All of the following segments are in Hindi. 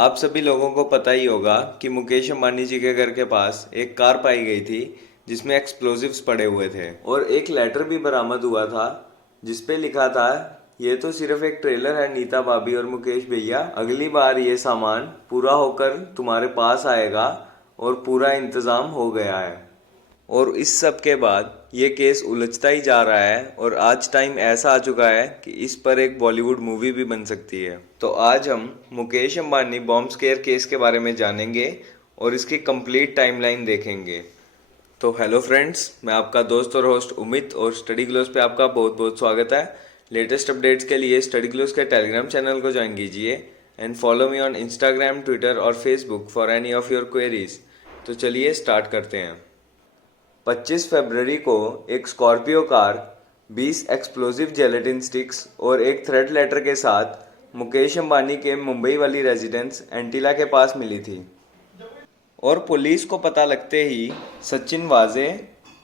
आप सभी लोगों को पता ही होगा कि मुकेश अंबानी जी के घर के पास एक कार पाई गई थी जिसमें एक्सप्लोजिव्स पड़े हुए थे और एक लेटर भी बरामद हुआ था जिस पे लिखा था, ये तो सिर्फ एक ट्रेलर है नीता भाभी और मुकेश भैया, अगली बार ये सामान पूरा होकर तुम्हारे पास आएगा और पूरा इंतजाम हो गया है। और इस सब के बाद ये केस उलझता ही जा रहा है और आज टाइम ऐसा आ चुका है कि इस पर एक बॉलीवुड मूवी भी बन सकती है। तो आज हम Mukesh Ambani bomb scare case के बारे में जानेंगे और इसकी कंप्लीट टाइमलाइन देखेंगे। तो हेलो फ्रेंड्स, मैं आपका दोस्त और होस्ट उमित और स्टडी ग्लोस पे आपका बहुत बहुत स्वागत है। लेटेस्ट अपडेट्स के लिए स्टडी ग्लोस के टेलीग्राम चैनल को ज्वाइन कीजिए and follow me on Instagram, Twitter और Facebook for any of your queries. तो चलिए स्टार्ट करते हैं। 25 फरवरी को एक Scorpio car 20 explosive gelatin sticks और एक थ्रेट लेटर के साथ मुकेश अंबानी के मुंबई वाली रेजिडेंस एंटीला के पास मिली थी। और पुलिस को पता लगते ही सचिन वाजे,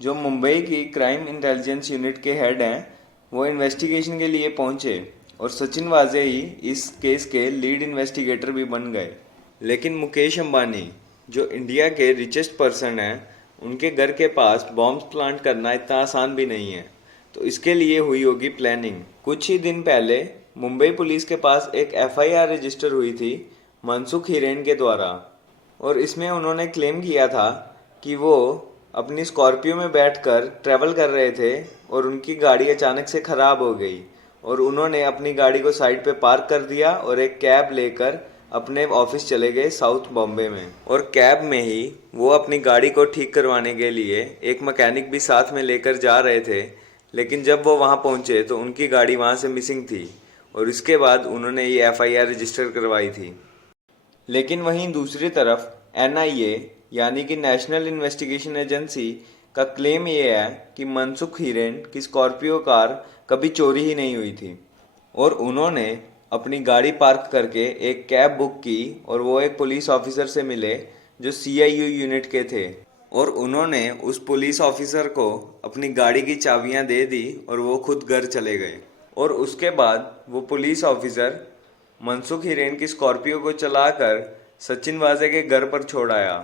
जो मुंबई की क्राइम इंटेलिजेंस यूनिट के हेड हैं, वो इन्वेस्टिगेशन के लिए पहुंचे और सचिन वाजे ही इस केस के लीड इन्वेस्टिगेटर भी बन गए। लेकिन मुकेश अंबानी, जो इंडिया के रिचेस्ट पर्सन हैं, उनके घर के पास बॉम्ब प्लांट करना इतना आसान भी नहीं है। तो इसके लिए हुई होगी प्लानिंग। कुछ ही दिन पहले मुंबई पुलिस के पास एक एफआईआर रजिस्टर हुई थी मनसुख हिरेन के द्वारा और इसमें उन्होंने क्लेम किया था कि वो अपनी स्कॉर्पियो में बैठकर ट्रैवल कर रहे थे और उनकी गाड़ी अचानक से ख़राब हो गई और उन्होंने अपनी गाड़ी को साइड पे पार्क कर दिया और एक कैब लेकर अपने ऑफिस चले गए साउथ बॉम्बे में। और कैब में ही वो अपनी गाड़ी को ठीक करवाने के लिए एक मैकेनिक भी साथ में लेकर जा रहे थे। लेकिन जब वो वहाँ पहुँचे तो उनकी गाड़ी वहाँ से मिसिंग थी और इसके बाद उन्होंने ये एफआईआर रजिस्टर करवाई थी। लेकिन वहीं दूसरी तरफ एनआईए यानी कि नेशनल इन्वेस्टिगेशन एजेंसी का क्लेम ये है कि मनसुख हिरेन की स्कॉर्पियो कार कभी चोरी ही नहीं हुई थी और उन्होंने अपनी गाड़ी पार्क करके एक कैब बुक की और वो एक पुलिस ऑफिसर से मिले जो सीआईयू यूनिट के थे और उन्होंने उस पुलिस ऑफिसर को अपनी गाड़ी की चाबियां दे दी और वो खुद घर चले गए। और उसके बाद वो पुलिस ऑफिसर मनसुख हिरेन की स्कॉर्पियो को चलाकर सचिन वाजे के घर पर छोड़ आया।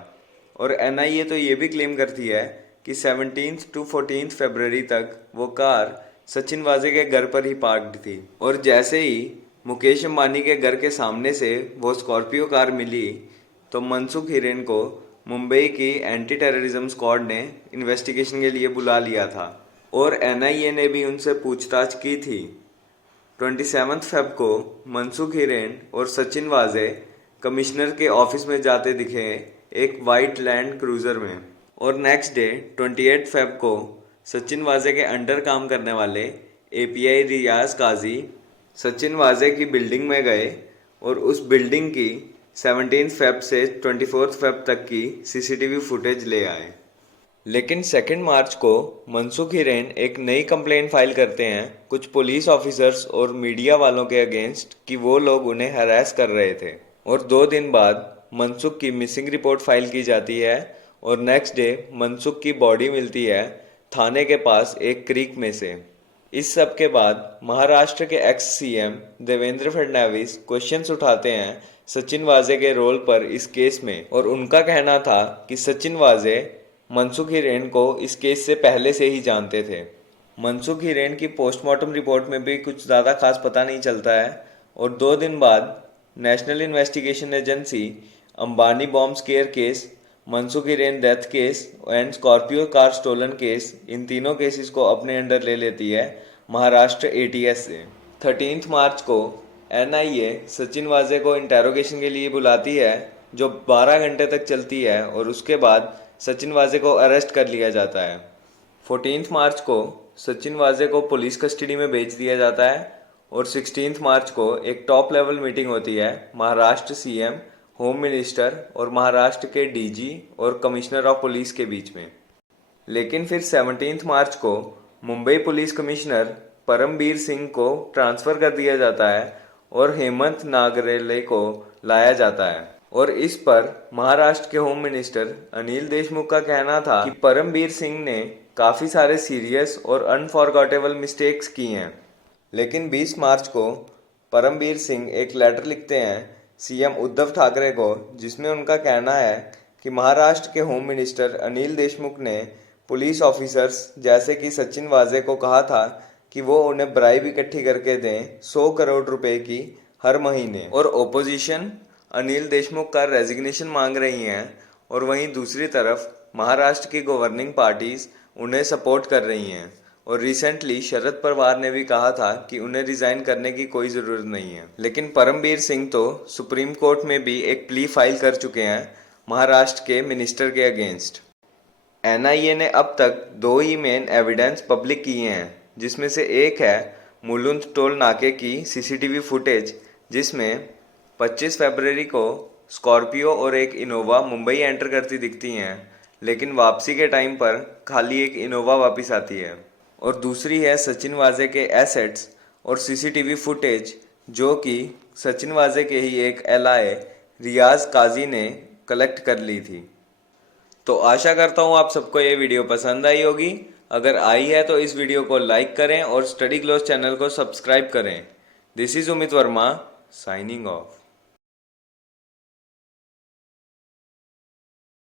और एनआईए तो ये भी क्लेम करती है कि 17 टू 14 फरवरी तक वो कार सचिन वाजे के घर पर ही पार्क्ड थी। और जैसे ही मुकेश अंबानी के घर के सामने से वो स्कॉर्पियो कार मिली तो मनसुख हिरेन को मुंबई की एंटी टेररिज्म स्क्वाड ने इन्वेस्टिगेशन के लिए बुला लिया था और एनआईए ने भी उनसे पूछताछ की थी। 27 फेब को मनसुख हिरेन और सचिन वाजे कमिश्नर के ऑफिस में जाते दिखे एक वाइट लैंड क्रूजर में। और नेक्स्ट डे 28 फेब को सचिन वाजे के अंडर काम करने वाले एपीआई रियाज काजी सचिन वाजे की बिल्डिंग में गए और उस बिल्डिंग की 17 फेब से 24 फेब तक की सीसीटीवी फुटेज ले आए। लेकिन 2 मार्च को मनसुख हिरेन एक नई कंप्लेंट फाइल करते हैं कुछ पुलिस ऑफिसर्स और मीडिया वालों के अगेंस्ट कि वो लोग उन्हें हरास कर रहे थे। और 2 दिन बाद मनसुख की मिसिंग रिपोर्ट फाइल की जाती है और नेक्स्ट डे मनसुख की बॉडी मिलती है थाने के पास एक क्रीक में से। इस सब के बाद महाराष्ट्र के ex CM Devendra Fadnavis questions उठाते हैं सचिन वाजे के रोल पर इस केस में और उनका कहना था कि सचिन वाजे मनसुख हिरेन को इस केस से पहले से ही जानते थे। मनसुख हिरेन की पोस्टमार्टम रिपोर्ट में भी कुछ ज़्यादा खास पता नहीं चलता है। और 2 दिन बाद National Investigation Agency Ambani bomb scare case, Mansukh Hiren death case and Scorpio car stolen case, इन तीनों केसेस को अपने अंडर ले लेती है महाराष्ट्र एटीएस से। 13 मार्च को एनआईए सचिन वाजे को इंटेरोगेशन के लिए बुलाती है जो 12 घंटे तक चलती है और उसके बाद सचिन वाजे को अरेस्ट कर लिया जाता है। 14 मार्च को सचिन वाजे को पुलिस कस्टडी में भेज दिया जाता है और 16 मार्च को एक टॉप लेवल मीटिंग होती है महाराष्ट्र सीएम, होम मिनिस्टर और महाराष्ट्र के डीजी और कमिश्नर ऑफ पुलिस के बीच में। लेकिन फिर 17 मार्च को मुंबई पुलिस कमिश्नर परमबीर सिंह को ट्रांसफ़र कर दिया जाता है और हेमंत नागरेले को लाया जाता है। और इस पर महाराष्ट्र के होम मिनिस्टर अनिल देशमुख का कहना था कि परमबीर सिंह ने काफ़ी सारे सीरियस और अनफॉरगॉटेबल मिस्टेक्स की हैं। लेकिन 20 मार्च को परमबीर सिंह एक लेटर लिखते हैं सीएम उद्धव ठाकरे को, जिसमें उनका कहना है कि महाराष्ट्र के होम मिनिस्टर अनिल देशमुख ने पुलिस ऑफिसर्स जैसे कि सचिन वाजे को कहा था कि वो उन्हें ब्राइब इकट्ठी करके दें 100 करोड़ रुपए की हर महीने। और ओपोजिशन अनिल देशमुख का रेजिग्नेशन मांग रही हैं और वहीं दूसरी तरफ महाराष्ट्र की गवर्निंग पार्टीज उन्हें सपोर्ट कर रही हैं। और रिसेंटली शरद पवार ने भी कहा था कि उन्हें रिजाइन करने की कोई ज़रूरत नहीं है। लेकिन परमबीर सिंह तो सुप्रीम कोर्ट में भी एक प्ली फाइल कर चुके हैं महाराष्ट्र के मिनिस्टर के अगेंस्ट। एनआईए ने अब तक 2 ही मेन एविडेंस पब्लिक किए हैं, जिसमें से एक है मुलुंड टोल नाके की सीसीटीवी फुटेज, जिसमें 25 फरवरी को स्कॉर्पियो और एक इनोवा मुंबई एंटर करती दिखती हैं, लेकिन वापसी के टाइम पर खाली एक इनोवा वापस आती है। और दूसरी है सचिन वाजे के एसेट्स और सीसीटीवी फुटेज, जो कि सचिन वाजे के ही एक एलआई रियाज काजी ने कलेक्ट कर ली थी। तो आशा करता हूँ आप सबको ये वीडियो पसंद आई होगी। अगर आई है तो इस वीडियो को लाइक करें और स्टडी ग्लोस चैनल को सब्सक्राइब करें। This is Umit Verma signing of.